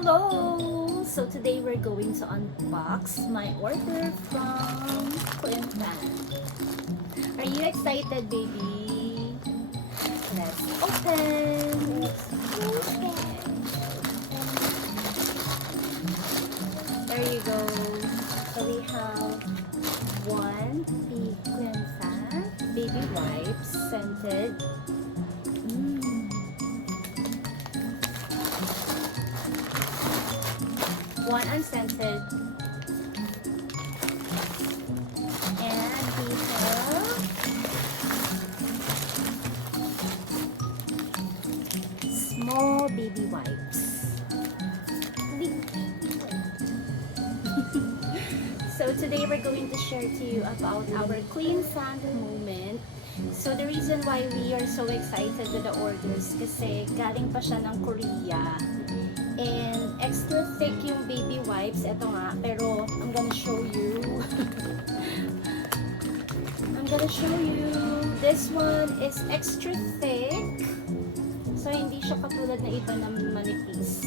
Hello! So today we're going to unbox my order from Kleenfant. Are you excited, baby? Let's open! There you go. So we have one big Kleenfant Baby Wipes scented. One unscented, and we have small baby wipes. So today we're going to share to you about our Kleenfant moment. So the reason why we are so excited with the orders kasi galing pa siya ng Korea. And extra thick yung baby wipes. Ito nga, pero I'm gonna show you. This one is extra thick. So, hindi siya katulad na iba na manipis.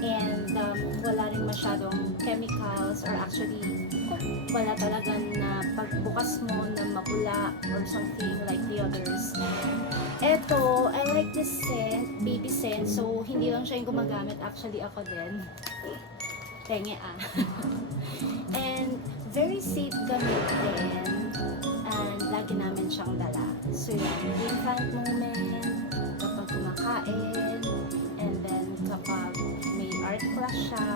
And wala rin masyadong chemicals or actually wala talaga na pagbukas mo na mapula or something like the others. Eto, I like this scent, baby scent. So, hindi lang siya yung gumagamit. Actually, ako din. Tenge ah. And, very safe gamitin. And, lagi namin siyang dala. So, yan. Kleenfant moment. Kapag kumakain. And then, kapag may art class siya.